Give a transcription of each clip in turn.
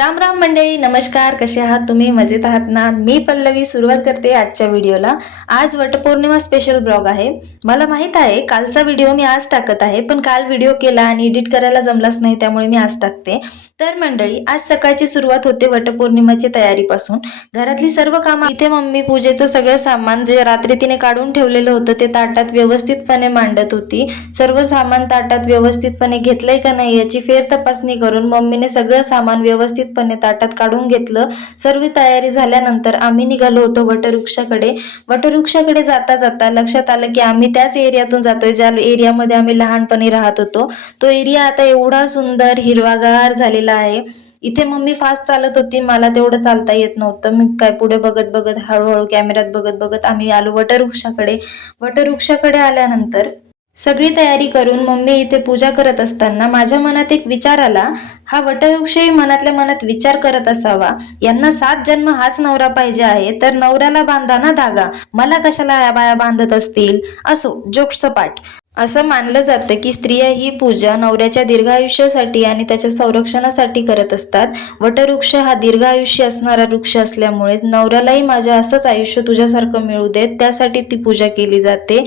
राम राम मंडळी, नमस्कार. कसे आहात तुम्ही? मजेत आहात ना? मी पल्लवी सुरुवात करते आजच्या व्हिडिओला. आज वटपौर्णिमा स्पेशल ब्लॉग आहे. मला माहित आहे कालचा व्हिडिओ मी आज टाकत आहे, पण काल व्हिडिओ केला आणि एडिट करायला जमलाच नाही, त्यामुळे मी आज टाकते. तर मंडळी, आज सकाळची सुरुवात होते वटपौर्णिमाची तयारीपासून. घरातली सर्व कामं, इथे मम्मी पूजेचं सगळं सामान जे रात्री तिने काढून ठेवलेलं होतं ते ताटात व्यवस्थितपणे मांडत होती. सर्व सामान ताटात व्यवस्थितपणे घेतलंय का नाही याची फेर तपासणी करून मम्मीने सगळं सामान व्यवस्थितपणे ताटात काढून घेतलं. सर्व तयारी झाल्यानंतर आम्ही निघालो होतो वटवृक्षाकडे. वटवृक्षाकडे जाता जाता लक्षात आलं की आम्ही त्याच एरियातून जातोय ज्या एरियामध्ये आम्ही लहानपणी राहत होतो. तो एरिया आता एवढा सुंदर हिरवागार झालेला आहे. इथे मम्मी फास्ट चालत होती, मला तेवढं चालता येत नव्हतं. मी काय पुढे बघत बघत हळूहळू कॅमेऱ्यात बघत बघत आम्ही आलो वटवृक्षाकडे. वटवृक्षाकडे आल्यानंतर सगळी तयारी करून मम्मी इथे पूजा करत असताना माझ्या मनात एक विचार आला. हा वटवृक्षही मनातल्या मनात विचार करत असावा, यांना 7 जन्म हाच नवरा पाहिजे आहे, तर नवऱ्याला बांधा ना धागा, मला कशाला या बाया बांधत असतील. असो, जोक सपाट. असं मानलं जातं की स्त्रिया ही पूजा नवऱ्याच्या दीर्घायुष्यासाठी आणि त्याच्या संरक्षणासाठी करत असतात. वटवृक्ष हा दीर्घायुष्य असणारा वृक्ष असल्यामुळे नवऱ्यालाही माझ्या असंच आयुष्य तुझ्यासारखं मिळू देत, त्यासाठी ती पूजा केली जाते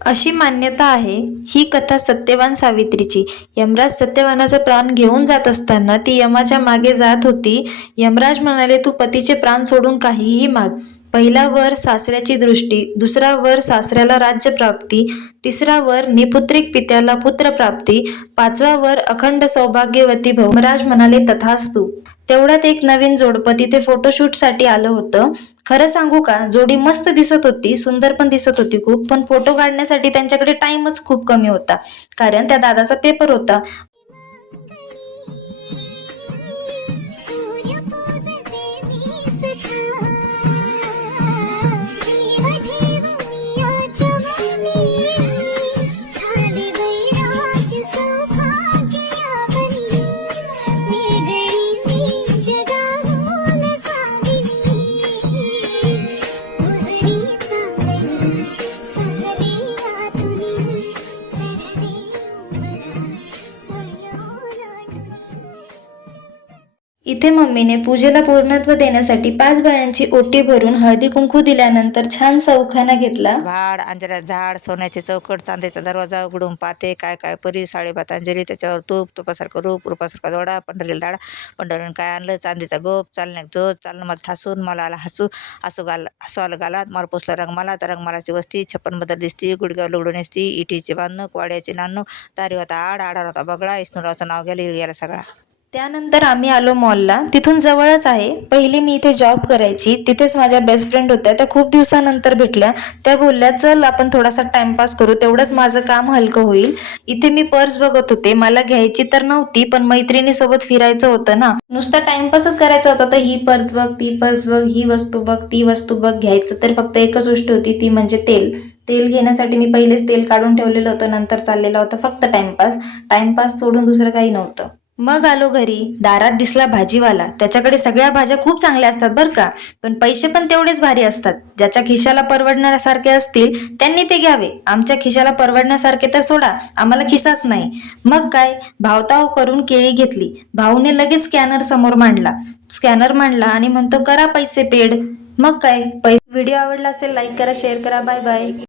अशी मान्यता आहे. ही कथा सत्यवान सावित्रीची. यमराज सत्यवानाचा प्राण घेऊन जात असताना ती यमाच्या मागे जात होती. यमराज म्हणाले, तू पतीचे प्राण सोडून काहीही माग. पहिला वर सासऱ्याची दृष्टी, दुसरा वर सासऱ्याला राज्यप्राप्ती, तिसरा वर निपुत्रिक पित्याला पुत्रप्राप्ती, 5वा वर अखंड सौभाग्यवती भव. यमराज म्हणाले, तथास्तु. तेवढ्यात एक नवीन जोडपं तिथे फोटोशूटसाठी आलं होतं. खरं सांगू का, जोडी मस्त दिसत होती, सुंदर पण दिसत होती खूप, पण फोटो काढण्यासाठी त्यांच्याकडे टाइमच खूप कमी होता, कारण त्या दादाचा पेपर होता. इथे मम्मीने पूजेला पूर्णत्व देण्यासाठी 5 बायांची ओटी भरून हळदी कुंकू दिल्यानंतर छान चौखाना घेतला. भाड, अंजरा झाड, सोन्याचे चौकट, चांदीचा दरवाजा उघडून पाहते, काय काय परी, साडेभात अंजली, त्याच्यावर तूप, तुपासारखं रूप, रूपासारखा जोडा, पंढरीला दाडा, पंढरीने काय आणलं, चांदीचा गोप, चालण्यात जोत, चालणं माझं ठासून, मला आला हसू आलं गालात, मला पोचला रंगमाला, तर रंगमालाची वस्ती, 56 बदल दिसती, गुडघ्यावर लुगडून असती, इटीचे बांधणूक, वाड्याचे नाणूक, तारी होता आडार होता बगळा, इस्नुरावचं नाव गेलं, गेला सगळा. त्यानंतर आम्ही आलो मॉलला. तिथून जवळच आहे. पहिली मी इथे जॉब करायची, तिथेच माझ्या बेस्ट फ्रेंड होत्या. त्या खूप दिवसानंतर भेटल्या. त्या बोलल्या, चल आपण थोडासा टाइमपास करू, तेवढंच माझं काम हलकं होईल. इथे मी पर्स बघत होते. मला घ्यायची तर नव्हती, पण मैत्रिणीसोबत फिरायचं होतं ना, नुसता टाइमपासच करायचा होता. तर ही पर्स बघ, ती पर्स बघ, ही वस्तू बघ, ती वस्तू बघ. घ्यायचं तर फक्त एकच गोष्ट होती, ती म्हणजे तेल घेण्यासाठी मी पहिलेच तेल काढून ठेवलेलं होतं. नंतर चाललेला होता फक्त टाइमपास सोडून दुसरं काही नव्हतं. मग आलो घरी. दारात दिसला भाजीवाला. त्याच्याकडे सगळ्या भाज्या खूप चांगल्या असतात बरं का, पण पैसे पण तेवढेच भारी असतात. ज्याच्या खिशाला परवडण्यासारखे असतील त्यांनी ते घ्यावे. आमच्या खिशाला परवडण्यासारखे तर सोडा, आम्हाला खिसाच नाही. मग काय, भावताव करून केळी घेतली. भाऊने लगेच स्कॅनर मांडला आणि म्हणतो, करा पैसे पेड. मग काय, व्हिडिओ आवडला असेल लाईक करा, शेअर करा. Bye bye.